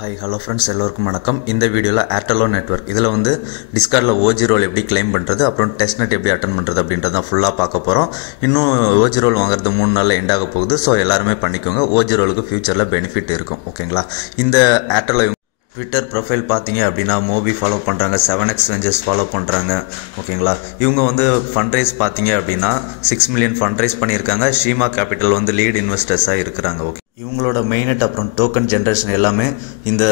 Hi, hello friends, எல்லாருக்கும் வணக்கம். இந்த வீடியோல ஏர்டெல் நெட்வொர்க் இதுல வந்து டிஸ்கார்ட்ல ஓஜி ரோல் எப்படி கிளைம் பண்றது, அப்புறம் டெஸ்ட்நெட் எப்படி அட்டெண்ட் பண்றது அப்படின்றத ஃபுல்லா பார்க்க போறோம். இன்னும் ஓஜி ரோல் வாங்குறது 3 நாள்ல எண்ட் ஆக போகுது. சோ எல்லாரும் பண்ணிக்கோங்க. ஓஜி ரோலுக்கு ஃபியூச்சர்ல பெனிஃபிட் இருக்கும். ஓகேங்களா? இந்த ஏர்டெல் ட்விட்டர் ப்ரொஃபைல் பார்த்தீங்க அப்படின்னா மோபி ஃபாலோ பண்ணுறாங்க, 7X வெஞ்சர்ஸ் ஃபாலோ பண்ணுறாங்க. ஓகேங்களா? இவங்க வந்து ஃபண்ட்ரைஸ் பார்த்தீங்க அப்படின்னா 6 மில்லியன் ஃபண்ட்ரைஸ் பண்ணியிருக்காங்க. ஷீமா கேபிட்டல் வந்து லீட் இன்வெஸ்டர்ஸாக இருக்கிறாங்க. ஓகே, இவங்களோட மெயினட் அப்புறம் டோக்கன் ஜென்ரேஷன் எல்லாமே இந்த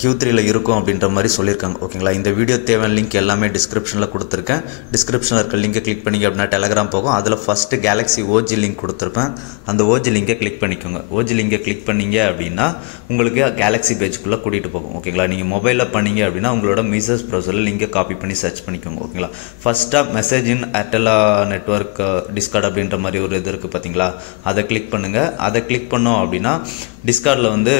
Q3ல இருக்கும் அப்படின்ற மாதிரி சொல்லியிருக்காங்க. ஓகேங்களா? இந்த வீடியோ தேவையான லிங்க் எல்லாமே டிஸ்கிரிப்ஷனில் கொடுத்துருக்கேன். டிஸ்கிரிப்ஷனில் இருக்க லிங்கை கிளிக் பண்ணிங்க அப்படின்னா டெலகிராம் போகும். அதில் ஃபஸ்ட்டு கேலக்ஸி ஓஜி லிங்க் கொடுத்துருப்பேன். அந்த ஓஜி லிங்கை கிளிக் பண்ணிக்கோங்க. ஓஜி லிங்கை கிளிக் பண்ணிங்க அப்படின்னா உங்களுக்கு கேலக்ஸி பேஜுக்குள்ளே கூட்டிகிட்டு போகும். ஓகேங்களா? நீங்கள் மொபைலில் பண்ணீங்க அப்படின்னா உங்களோட மெசேஜ் ப்ரௌசரில் லிங்கை காப்பி பண்ணி சர்ச் பண்ணிக்கோங்க. ஓகேங்களா? ஃபஸ்ட்டாக message in Airtel network discard அப்படின்ற மாதிரி ஒரு இது இருக்குது பார்த்தீங்களா? அதை கிளிக் பண்ணுங்கள். அதை கிளிக் பண்ணோம் அப்படின்னா டிஸ்கார்டில் வந்து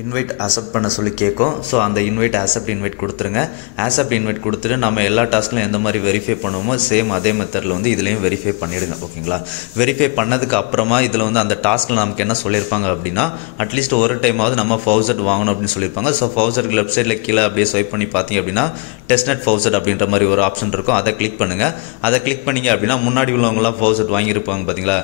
இன்வைட் அக்செப்ட் பண்ண சொல்லி கேட்கும். ஸோ அந்த இன்வைட் கொடுத்துருங்க. அக்செப்ட் இன்வைட் கொடுத்துட்டு நம்ம எல்லா டாஸ்க்லையும் எந்த மாதிரி வெரிஃபை பண்ணுவோமோ சேம் அதே மெத்தடில் வந்து இதுலேயும் வெரிஃபை பண்ணிவிடுங்க. ஓகேங்களா? வெரிஃபை பண்ணதுக்கு அப்புறமா இதில் வந்து அந்த டாஸ்க்கில் நமக்கு என்ன சொல்லியிருப்பாங்க அப்படின்னா அட்லீஸ்ட் ஒரு டைமாவது நம்ம ஃபவுசட் வாங்கணும் அப்படின்னு சொல்லியிருப்பாங்க. ஸோ ஃபவுசட் லெஃப்ட் சைடில் கீழே அப்படியே ஸ்வைப் பண்ணி பார்த்தீங்க அப்படின்னா டெஸ்ட்நெட் ஃபவுசட் அப்படின்ற மாதிரி ஒரு ஆப்ஷன் இருக்கும். அதை கிளிக் பண்ணுங்கள். அதை கிளிக் பண்ணிங்க அப்படின்னா முன்னாடி உள்ளவங்களாம் ஃபவுசட் வாங்கியிருப்பாங்க பார்த்தீங்களா?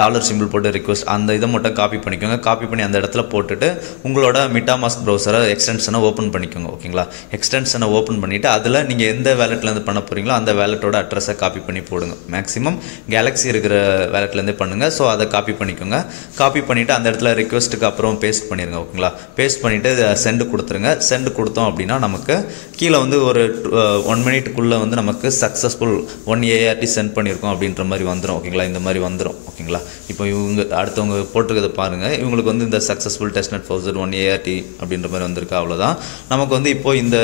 டாலர் சிம்பிள் போட்டு ரிக்வெஸ்ட் அந்த இதை மட்டும் காப்பி பண்ணிக்கோங்க. காப்பி பண்ணி அந்த இடத்துல போட்டுட்டு உங்களோட மிட்டாமாஸ்க் ப்ரௌசரை எக்ஸ்டென்ஷனை ஓப்பன் பண்ணிக்கோங்க. ஓகேங்களா? எக்ஸ்டென்ஷனை ஓப்பன் பண்ணிவிட்டு அதில் நீங்கள் எந்த வேலெட்லேருந்து பண்ண போகிறீங்களோ அந்த வேலெட்டோட அட்ரஸை காப்பி பண்ணி போடுங்க. மேக்ஸிமம் கேலக்ஸி இருக்கிற வேலெட்லேருந்தே பண்ணுங்கள். ஸோ அதை காப்பி பண்ணிக்கோங்க. காப்பி பண்ணிவிட்டு அந்த இடத்துல ரிக்வெஸ்ட்டுக்கு அப்புறம் பேஸ்ட் பண்ணிடுங்க. ஓகேங்களா? பேஸ்ட் பண்ணிவிட்டு சென்ட் கொடுத்துருங்க. சென்ட் கொடுத்தோம் அப்படின்னா நமக்கு கீழே வந்து ஒரு 1 மினிட்டுக்குள்ளே வந்து நமக்கு சக்ஸஸ்ஃபுல் 1 ART சென்ட் பண்ணியிருக்கோம் அப்படின்ற மாதிரி வந்துடும். ஓகேங்களா? இந்த மாதிரி வந்துடும். ஓகேங்களா? இப்போ இவங்க அடுத்தவங்க போட்டிருக்கிறத பாருங்கள். இவங்களுக்கு வந்து இந்த சக்ஸஸ்ஃபுல் டெஸ்ட்நெட் ஃபவுசட் 1 ART அப்படின்ற மாதிரி வந்திருக்கு. அவ்வளோதான். நமக்கு வந்து இப்போ இந்த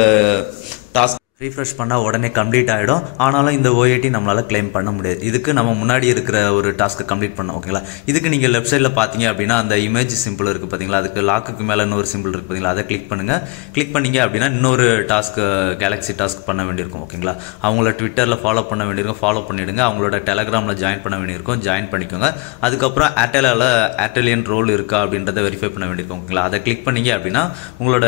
டாஸ்க் ரீஃப்ரெஷ் பண்ணால் உடனே கம்ப்ளீட் ஆகிடும். ஆனாலும் இந்த OAT நம்மளால் கிளைம் பண்ண முடியாது. இதுக்கு நம்ம முன்னாடி இருக்கிற ஒரு டாஸ்க்கை கம்ப்ளீட் பண்ணோம். ஓகேங்களா? இதுக்கு நீங்கள் லெஃப்ட் சைடில் பார்த்தீங்க அப்படின்னா அந்த இமேஜ் சிம்பிள் இருக்குது பார்த்தீங்களா? அதுக்கு லாக்குக்கு மேலே இன்னொரு சிம்பிள் இருக்குது பார்த்தீங்களா? அதை கிளிக் பண்ணுங்கள். கிளிக் பண்ணிங்க அப்படின்னா இன்னொரு டாஸ்க் கேலக்ஸி டாஸ்க் பண்ண வேண்டியிருக்கும். ஓகேங்களா? அவங்கள ட்விட்டரில் ஃபாலோ பண்ண வேண்டியிருக்கும். ஃபாலோ பண்ணிவிடுங்க. அவங்களோட டெலகிராமில் ஜாயின் பண்ண வேண்டியிருக்கும். ஜாயின் பண்ணிக்கோங்க. அதுக்கப்புறம் ஏர்டெலியன் ரோல் இருக்கா அப்படின்றத வெரிஃபை பண்ண வேண்டியிருக்கும். ஓகேங்களா? அதை கிளிக் பண்ணிங்க அப்படின்னா உங்களோட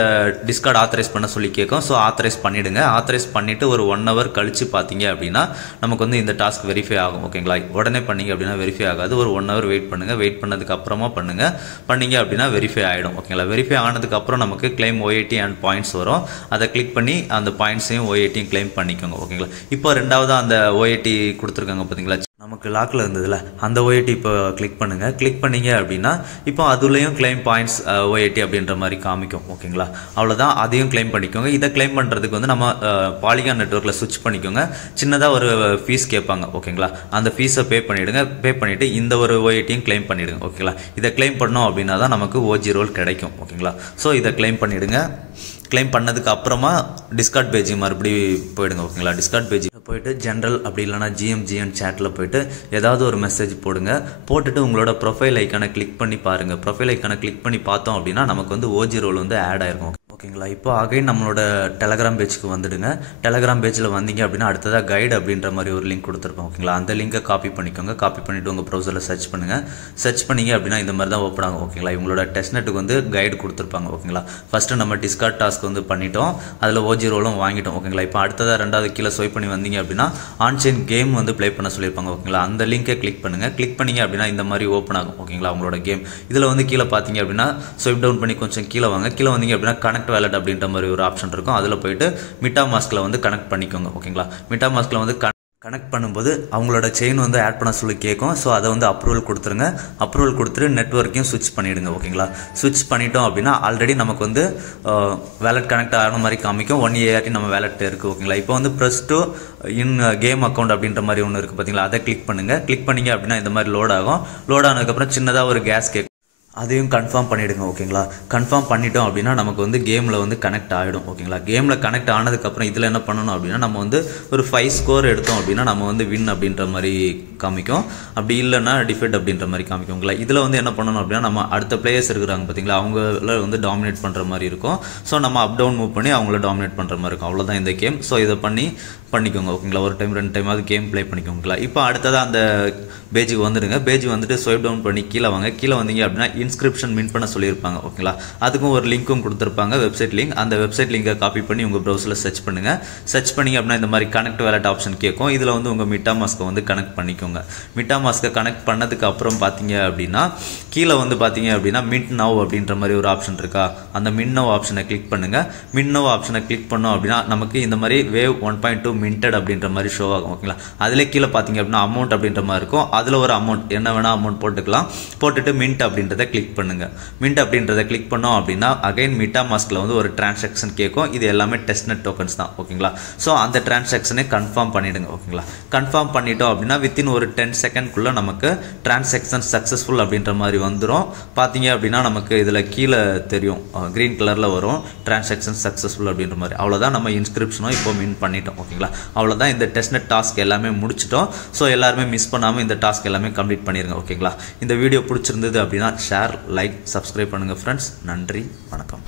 டிஸ்கார்ட் ஆத்தரைஸ் பண்ண சொல்லி கேட்கும். ஸோ ஆத்தரைஸ் பண்ணிவிடுங்க. ஆத்தரைஸ் பண்ணிட்டு ஒரு 1 hour கழிச்சு பார்த்தீங்க அப்படின்னா நமக்கு வந்து இந்த டாஸ்க் வெரிஃபை ஆகும். ஓகேங்களா? உடனே பண்ணீங்க அப்படின்னா வெரிஃபை ஆகாது. ஒரு 1 hour வெயிட் பண்ணுங்க. வெயிட் பண்ணதுக்கு அப்புறமா பண்ணீங்க அப்படின்னா வெரிஃபை ஆகிடும். ஓகேங்களா? வெரிஃபை ஆனதுக்கு அப்புறம் நமக்கு கிளைம் OAT அண்ட் பாயிண்ட்ஸ் வரும். அதை கிளிக் பண்ணி அந்த பாயிண்ட்ஸையும் OATயும் கிளைம் பண்ணிக்கோங்க. ஓகேங்களா? இப்போ ரெண்டாவது அந்த OAT கொடுத்துருக்காங்க பார்த்தீங்களா? நமக்கு லாக்கில் இருந்ததுல அந்த OAT இப்போ கிளிக் பண்ணுங்கள். கிளிக் பண்ணீங்க அப்படின்னா இப்போ அதுலேயும் கிளைம் பாயிண்ட்ஸ் OAT அப்படின்ற மாதிரி காமிக்கும். ஓகேங்களா? அவ்வளோதான். அதையும் கிளைம் பண்ணிக்கோங்க. இதை கிளைம் பண்ணுறதுக்கு வந்து நம்ம பாலிகான் நெட்வொர்க்கில் ஸ்விட்ச் பண்ணிக்கோங்க. சின்னதாக ஒரு ஃபீஸ் கேட்பாங்க. ஓகேங்களா? அந்த ஃபீஸை பே பண்ணிவிடுங்க. பே பண்ணிவிட்டு இந்த ஒரு OATயும் கிளைம் பண்ணிவிடுங்க. ஓகேங்களா? இதை கிளைம் பண்ணோம் அப்படின்னா தான் நமக்கு ஓஜி ரோல் கிடைக்கும். ஓகேங்களா? ஸோ இதை கிளைம் பண்ணிவிடுங்க. கிளைம் பண்ணதுக்கு அப்புறமா டிஸ்கார்ட் பேஜ் மறுபடி போயிடுங்க. ஓகேங்களா? டிஸ்கார்ட் பேஜ் போயிட்டு ஜென்ரல் அப்படி இல்லைனா GM சேட்டில் போயிட்டு ஏதாவது ஒரு மெசேஜ் போடுங்க. போட்டுட்டு உங்களோட ப்ரொஃபைல் ஐக்கானை கிளிக் பண்ணி பாருங்கள். ப்ரொஃபைல் ஐக்கானை கிளிக் பண்ணி பார்த்தோம் அப்படின்னா நமக்கு வந்து ஓஜி ரோல் வந்து ஆட் ஆயிருக்கும். ஓகேங்களா? இப்போ அகைன் நம்மளோட டெலகிராம் பேஜுக்கு வந்துடுங்க. டெலகிராம் பேஜில் வந்தீங்க அப்படின்னா அடுத்ததாக கைடு அப்படின்ற மாதிரி ஒரு லிங்க் கொடுத்துருப்போம். ஓகேங்களா? அந்த லிங்கை காப்பி பண்ணிக்கோங்க. காப்பி பண்ணிவிட்டு உங்கள் ப்ரௌசரில் சர்ச் பண்ணுங்கள். சர்ச் பண்ணிங்க அப்படின்னா இந்த மாதிரி தான் ஓப்பன் ஆகும். ஓகேங்களா? இவங்களோட டெஸ்ட்நெட்டுக்கு வந்து கைடு கொடுத்துருப்பாங்க. ஓகேங்களா? ஃபஸ்ட்டு நம்ம டிஸ்கார்ட் டாஸ்க் வந்து பண்ணிட்டோம். அதில் ஓஜி ரோலும் வாங்கிட்டோம். ஓகேங்களா? இப்போ அடுத்ததாக ரெண்டாவது கீழே ஸ்வைப் பண்ணி வந்தீங்க அப்படின்னா ஆன்சைன் கேம் வந்து ப்ளே பண்ண சொல்லியிருப்பாங்க. ஓகேங்களா? அந்த லிங்கை கிளிக் பண்ணுங்கள். கிளிக் பண்ணிங்க அப்படின்னா இந்த மாதிரி ஓப்பன் ஆகும். ஓகேங்களா? உங்களோட கேம் இதில் வந்து கீழே பார்த்தீங்க அப்படின்னா ஸ்வைப் டவுன் பண்ணி கொஞ்சம் கீழே வாங்க. கீழே வந்தீங்க அப்படின்னா கனெக்ட் வேலட் அப்படின்ற மாதிரி ஒரு ஆப்ஷன் இருக்கும். அதில் போயிட்டு மிட்டாமாஸ்கில் வந்து கனெக்ட் பண்ணிக்கோங்க. ஓகேங்களா? மிட்டாமாஸ்கில் வந்து கனெக்ட் பண்ணும்போது அவங்களோட செயின் வந்து ஆட் பண்ண சொல்லி கேட்கும். ஸோ அதை வந்து அப்ரூவல் கொடுத்துருங்க. அப்ரூவல் கொடுத்துட்டு நெட்வொர்க்கையும் ஸ்விட்ச் பண்ணிவிடுங்க. ஓகேங்களா? ஸ்விட்ச் பண்ணிட்டோம் அப்படின்னா ஆல்ரெடி நமக்கு வந்து வேலட் கனெக்ட் ஆகிற மாதிரி காமிக்கும். 1 ART நம்ம வேலட் இருக்குது. ஓகேங்களா? இப்போ வந்து press to in game account அப்படின்ற மாதிரி ஒன்று இருக்குது பார்த்தீங்களா? அதை கிளிக் பண்ணுங்கள். கிளிக் பண்ணிங்க அப்படின்னா இந்த மாதிரி லோட் ஆகும். லோட் ஆனதுக்கப்புறம் சின்னதாக ஒரு கேஸ் கேட்கும். அதையும் கன்ஃபார்ம் பண்ணிவிடுங்க. ஓகேங்களா? கன்ஃபார்ம் பண்ணிட்டோம் அப்படின்னா நமக்கு வந்து கேமில் வந்து கனெக்ட் ஆகிடும். ஓகேங்களா? கேமில் கனெக்ட் ஆனதுக்கப்புறம் இதில் என்ன பண்ணணும் அப்படின்னா நம்ம வந்து ஒரு 5 ஸ்கோர் எடுத்தோம் அப்படின்னா நம்ம வந்து வின் அப்படின்ற மாதிரி காமிக்கும். அப்படி இல்லைன்னா டிஃபெக்ட் அப்படின்ற மாதிரி காமிக்குங்களா? இதில் வந்து என்ன பண்ணணும் அப்படின்னா நம்ம அடுத்த பிளேயர்ஸ் இருக்கிறாங்க பார்த்தீங்களா? அவங்கள வந்து டாமினேட் பண்ணுற மாதிரி இருக்கும். ஸோ நம்ம அப் டவுன் மூவ் பண்ணி அவங்கள டாமினேட் பண்ணுற மாதிரி இருக்கும். அவ்வளோதான் இந்த கேம். ஸோ இதை பண்ணிக்கோங்க. ஓகேங்களா? ஒரு டைம் 2 டைமாவது கேம் ப்ளே பண்ணிக்கோங்களா? இப்போ அடுத்ததாக அந்த பேஜுக்கு வந்துடுங்க. பேஜ் வந்துட்டு ஸ்வைப் டவுன் பண்ணி கீழே வாங்க. கீழே வந்தீங்க அப்படின்னா இன்ஸ்கிரிப்ஷன் மின் பண்ண சொல்லியிருப்பாங்க ஓகேங்களா. அதுக்கும் ஒரு லிங்க்கும் கொடுத்துருப்பாங்க, வெப்சைட் லிங்க். அந்த வெப்சைட் லிங்கை காப்பி பண்ணி உங்கள் ப்ரௌசரில் சர்ச் பண்ணுங்கள். சர்ச் பண்ணிங்க அப்படின்னா இந்த மாதிரி கனெக்ட் வேலட் ஆப்ஷன் கேட்கும். இதில் வந்து உங்கள் MetaMask வந்து கனெக்ட் பண்ணிக்கோங்க. MetaMask கனெக்ட் பண்ணதுக்கு அப்புறம் பார்த்தீங்க அப்படின்னா கீழே வந்து பார்த்தீங்க அப்படின்னா மின்ட் நவ் அப்படின்ற மாதிரி ஒரு ஆப்ஷன் இருக்கா, அந்த மின் நவ் ஆப்ஷனை கிளிக் பண்ணுங்கள். மின் நவ் ஆப்ஷனை கிளிக் பண்ணோம் அப்படின்னா நமக்கு இந்த மாதிரி வேவ் 1.2 மின்டட் அப்படின்ற மாதிரி ஷோ ஆகும் ஓகேங்களா. அதிலே கீழே பார்த்தீங்க அப்படின்னா அமௌண்ட் அப்படின்ற மாதிரி இருக்கும். அதில் ஒரு அமௌண்ட் என்ன வேணால் அமௌண்ட் போட்டுக்கலாம். போட்டுட்டு மின்ட் அப்படின்றத கிளிக் பண்ணுங்கள். மின்ட் அப்படின்றத கிளிக் பண்ணோம் அப்படின்னா அகைன் MetaMaskல வந்து ஒரு டிரான்சாக்ஷன் கேட்கும். இது எல்லாமே டெஸ்ட்நெட் டோக்கன்ஸ் தான் ஓகேங்களா. ஸோ அந்த டிரான்சாக்ஷனை கன்ஃபார்ம் பண்ணிவிடுங்க ஓகேங்களா. கன்ஃபார்ம் பண்ணிட்டோம் அப்படின்னா வித்தின் ஒரு 10 செகண்ட்குள்ளே நமக்கு டிரான்சாக்ஷன் சக்ஸஸ்ஃபுல் அப்படின்ற மாதிரி வந்துடும். பார்த்தீங்க அப்படின்னா நமக்கு இதில் கீழே தெரியும் க்ரீன் கலரில் வரும் டிரான்சாக்ஷன் சக்ஸஸ்ஃபுல் அப்படின்ற மாதிரி. அவ்வளோதான், நம்ம இன்ஸ்கிரிப்ஷனும் இப்போ மின் பண்ணிட்டோம் ஓகேங்களா. அவ்வளோதான், இந்த டெஸ்ட்நெட் டாஸ்க் எல்லாமே முடிச்சிட்டோம். ஸோ எல்லாருமே மிஸ் பண்ணாமல் இந்த டாஸ்க் எல்லாமே கம்ப்ளீட் பண்ணிடுங்க ஓகேங்களா. இந்த வீடியோ பிடிச்சிருந்தது அப்படின்னா ஷேர், லைக், சப்ஸ்கிரைப் பண்ணுங்கள் ஃப்ரெண்ட்ஸ். நன்றி, வணக்கம்.